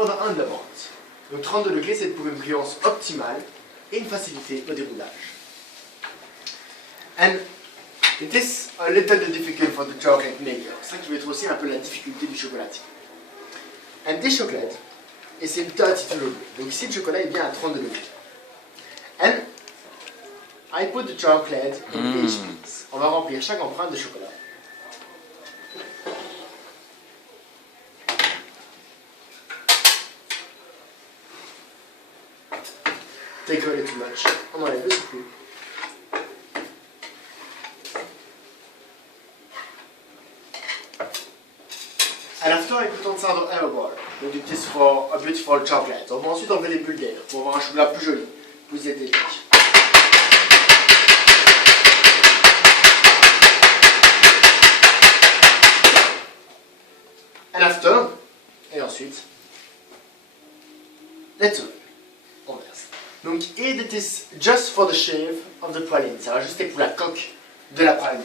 for the undermount. Donc 32 degrés, c'est pour une brillance optimale et une facilité au déroulage. And it is a little bit difficult for the chocolate maker. C'est ça qui va être aussi un peu la difficulté du chocolatier. And this chocolate is in 32 degrés. Donc ici, le chocolat est bien à 32 degrés. And I put the chocolate in each piece. On va remplir chaque empreinte de chocolat. Take a little much. On enlève le surplus. And after I put on some air ball. Donc it is for a beautiful chocolate. On va ensuite enlever les bulles d'air pour avoir un chocolat plus joli, plus esthétique. And after, et ensuite, let's do it. On verse. Donc, it is just for the shape of the praline. Ça va juste être pour la coque de la praline.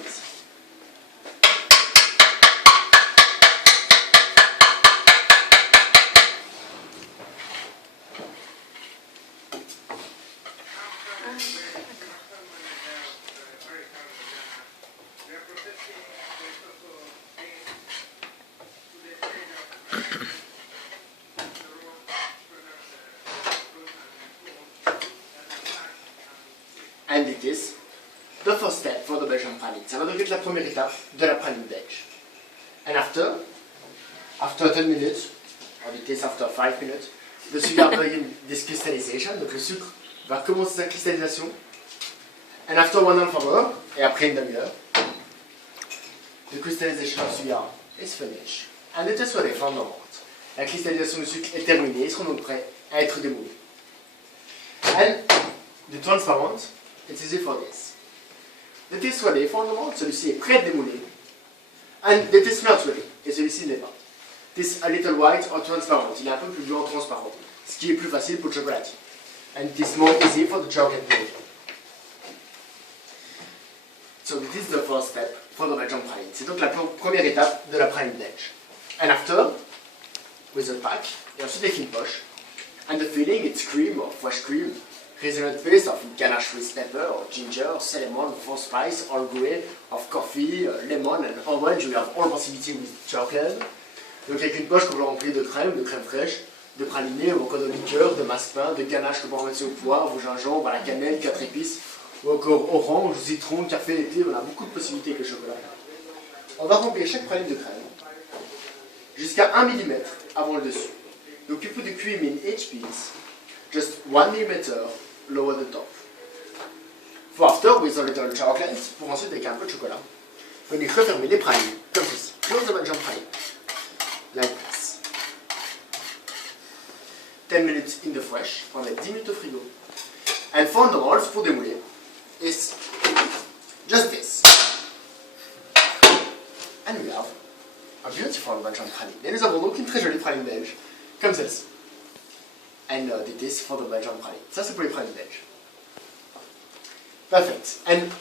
And it is the first step for the Belgian praline. Ça va donc être la première étape de la praline belge. And after 10 minutes, or it is after 5 minutes, the sugar begin this crystallization. Donc le sucre va commencer sa cristallisation. And after 1 hour, et après une demi-heure, the crystallization of sugar is finished. And it is ready for the moment. La cristallisation du sucre est terminée, ils seront donc prêts à être démoulés. And the transparent, it's easy for this. The test ready for the moment, celui-ci est prêt à démouler. And the test not ready, et celui-ci n'est pas. This a little white or transparent, il est un peu plus blanc transparent, ce qui est plus facile pour le chocolatier. And it is more easy for the chocolate maker. So this is the first step for the Belgian praline. C'est donc la première étape de la praline belge. And after, with a pack, et ensuite avec une poche. And the filling, it's cream or fresh cream. Hazelnut paste of ganache with pepper or ginger, cinnamon, for spice, all grey of coffee, lemon and orange. We have all possibility with chocolate. Donc avec une poche qu'on va remplir de crème fraîche, de praliné, ou encore de liqueur, de massepain, de ganache que pour mettre au poivre, au gingembre, à la cannelle, 4 épices, ou encore orange, citron, café laité. On a beaucoup de possibilités avec le chocolat. On va remplir chaque praline de crème jusqu'à 1 mm avant le dessus. Donc you put the cream in each piece, just 1 mm lower the top. For after, with a little chocolate, pour ensuite avec un peu de chocolat, venir refermer les pralines, comme ceci. Close the Belgian praline, like this. 10 minutes in the fresh, on va mettre 10 minutes au frigo. And for the rolls, pour démouler, is just this. And we have a beautiful Belgian praline. Et nous avons donc une très jolie praline belge, comme celle-ci. And this is for the Belgian praline. Ça, c'est pour les pralines belges. Perfect. And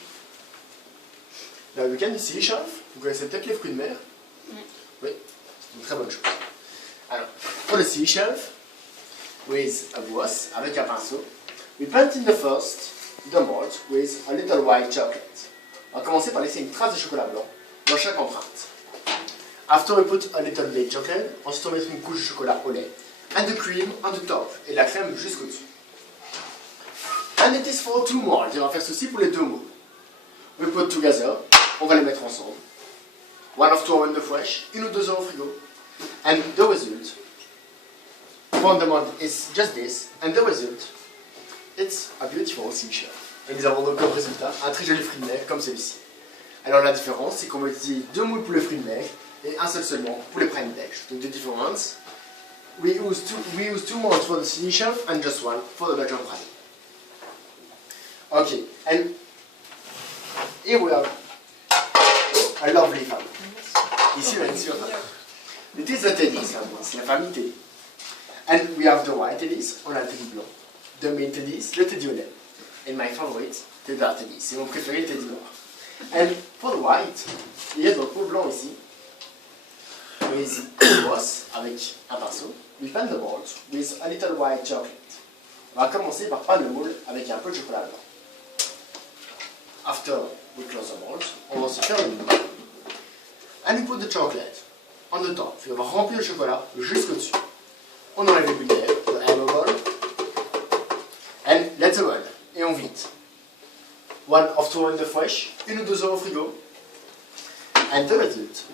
now we can see, chef, vous connaissez peut-être les fruits de mer? Oui, c'est une très bonne chose. Alors, pour le sea shelf, with a brosse, avec un pinceau, we paint in the first the mold with a little white chocolate. On va commencer par laisser une trace de chocolat blanc dans chaque empreinte. After we put a little late chocolate, ensuite on met une couche de chocolat au lait. And the cream on the top, et la crème jusqu'au-dessus. And it is for 2 molds, et on va faire ceci pour les 2 moules. We put together, on va les mettre ensemble. 1 or 2 hours in the fresh, 1 ou 2 heures au frigo. And the result, for the mold is just this, and the result, it's a beautiful seashell. Et nous avons donc comme résultat un très joli fruit de mer comme celui-ci. Alors la différence, c'est qu'on va utiliser 2 moules pour le fruit de mer et un seul seulement pour les pralines belges. Donc the difference, we use 2 molds for the sea shelf and just 1 for the Belgian praline. Okay, and here we have a lovely family. Ici, on a une super famille. It is the Teddy's family, c'est la famille Teddy. And we have the white Teddy's, on a le Teddy blanc. The main Teddy's, le Teddy au lait. And my favorite, the dark Teddy, c'est mon préféré, le Teddy noir. And for the white, il y a donc le blanc ici. with a boss, avec un pinceau. We paint the mold with a little white chocolate. On va commencer par peindre le moule avec un peu de chocolat blanc. After we close the mold, on va ensuite faire le moule. And we put the chocolate on the top. Puis on va remplir le chocolat jusqu'au-dessus. On enlève les bulles d'air, the air bubble. And let's run. Et on vide. 1 or 2 in the fresh, 1 ou 2 heures au frigo. And the result,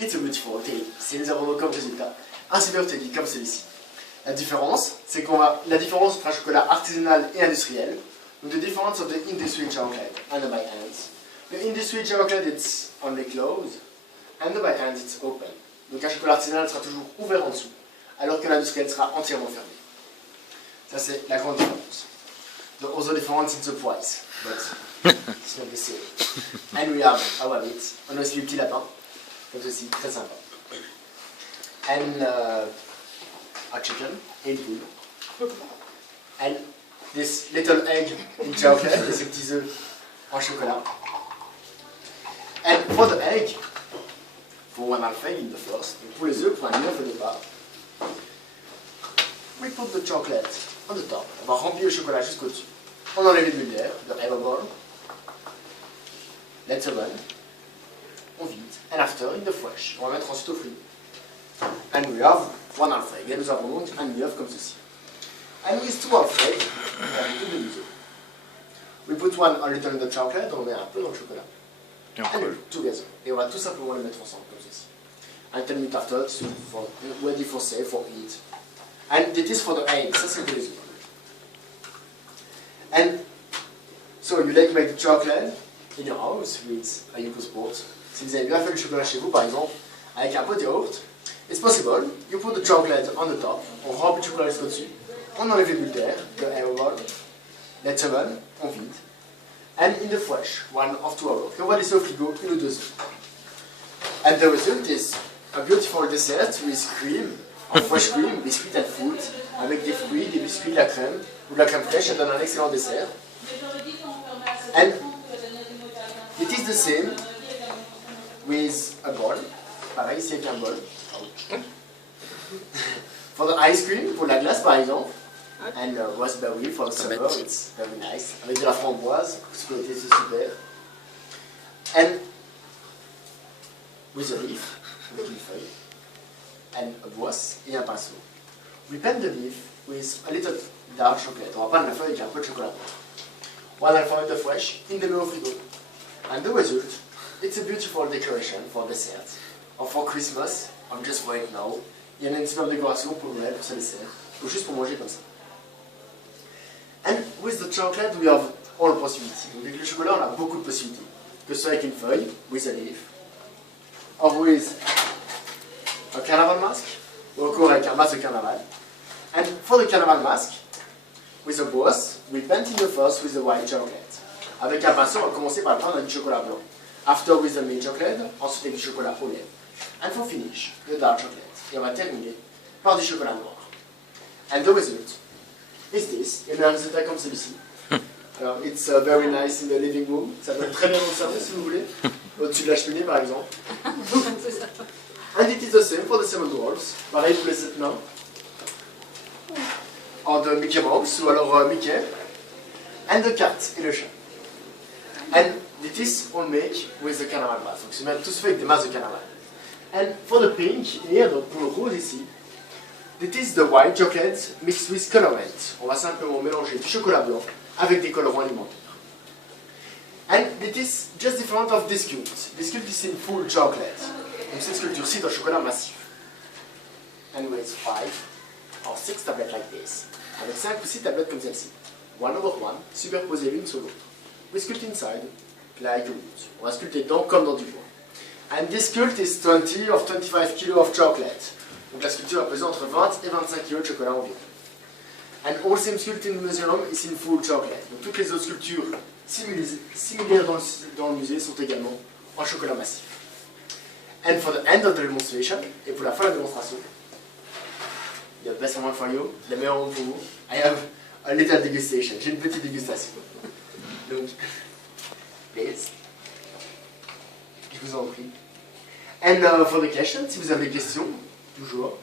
it's a beautiful tape. Si nous avons comme résultat un super tape comme celui-ci. La différence, c'est qu'on va la différence entre un chocolat artisanal et industriel. Donc the difference of the industry chocolate and the by hands. The industry chocolate it's only closed, and the by hands it's open. Donc un chocolat artisanal sera toujours ouvert en dessous, alors que l'industriel sera entièrement fermé. Ça c'est la grande différence. The other difference is the price, but it's not the same. And we have a rabbit, on a aussi le petit lapin, comme ceci, très sympa. And a chicken, et une poule. And this little egg in chocolate, et ces petits œufs en chocolat. And for the egg, for 1/2 egg in the first, pour les œufs, pour un œuf au départ, we put the chocolate on the top. On va remplir le chocolat jusqu'au-dessus. On enlève les bulles d'air, the air bubble. Let's run. On vide. And after, in the fresh. On va mettre ensuite au frigo. And we have 1/2 egg. Et nous avons donc un œuf comme ceci. And with 2/2 egg, on va mettre 2 œufs. We put one a little in the chocolate, on met un peu dans le chocolat. And together. Et on va tout simplement les mettre ensemble comme ceci. And 10 minutes after, it's ready for sale, for eat. And this is for the egg. Ça c'est pour les œufs. And so you like to make the chocolate in your house with a EcoSport. Si vous avez bien fait le chocolat chez vous, par exemple, avec un pot de yaourt, it's possible. You put the chocolate on the top. On remplit le chocolat jusqu'au-dessus. On enlève les bulles d'air, the air bubble. Let's run. On vide. And in the fresh, 1 or 2 hours. On va laisser au frigo 1 ou 2 heures. And the result is a beautiful dessert with cream, or fresh cream, biscuit and fruit, avec des fruits, des biscuits, de la crème, ou de la crème fraîche, ça donne un excellent dessert. And it is the same with a bowl. Pareil, ici avec un bol. For the ice cream, pour la glace par exemple. And raspberry for the summer, it's very nice. Avec de la framboise, ce côté c'est super. And with a leaf, avec une feuille, and a boisse et un pinceau. We paint the leaf with a little dark chocolate. On va peindre la feuille avec un peu de chocolat. 1/2 the fresh, in the middle of frigo. And the result, it's a beautiful decoration for dessert. Or for Christmas, I'm just for it now. Il y en a une superbe décoration pour Noël, pour ce dessert. Ou juste pour manger comme ça. And with the chocolate, we have all possibilities. Donc avec le chocolat, on a beaucoup de possibilités. Que ce soit avec une feuille, with a leaf, or with a carnival mask, ou encore avec un masque de carnaval. And for the carnival mask, with a boss, we paint in the first with the white chocolate. Avec un pinceau, on va commencer par peindre du chocolat blanc. After with the milk chocolate, ensuite avec du chocolat au lait. And for finish, the dark chocolate. Et on va terminer par du chocolat noir. And the result is this. Et un résultat comme celui-ci. Alors, it's very nice in the living room. Ça peut être très bien dans le salon si vous voulez. Au-dessus de la cheminée par exemple. And it is the same for the 7 dwarfs. Pareil pour les 7 nains. Or the Mickey Mouse, ou alors Mickey. And the cat et le chat. And it is all made with the carnaval mask. Donc c'est même tout fait avec des masques de carnaval. And for the pink, here, donc pour le rose ici, it is the white chocolate mixed with colorant. On va simplement mélanger du chocolat blanc avec des colorants alimentaires. And it is just different of this sculpt. This sculpt is in full chocolate. Donc cette sculpture-ci est en chocolat massif. And with 5 or 6 tablettes like this. Avec 5 ou 6 tablettes comme celle-ci. One over one, superposées l'une sur l'autre. We sculpt inside, like a wood. On va sculpter dedans comme dans du bois. And this sculpt is 20 or 25 kg of chocolate. Donc la sculpture va peser entre 20 et 25 kg de chocolat environ. And all same sculpt in the museum is in full chocolate. Donc toutes les autres sculptures similaires dans le musée sont également en chocolat massif. And for the end of the demonstration, et pour la fin de la démonstration, the best moment for you, le meilleur moment pour vous, I have a little degustation. J'ai une petite dégustation. Donc, please. Je vous en prie. And for the question, si vous avez des questions, toujours,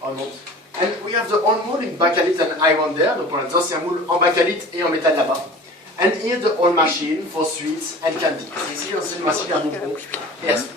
on monte. And we have the old mold in bakelite and iron there, donc on a des anciens moules en bakelite et en métal là-bas. And here the old machine for sweets and candy. Ici, on a une machine à bonbons et à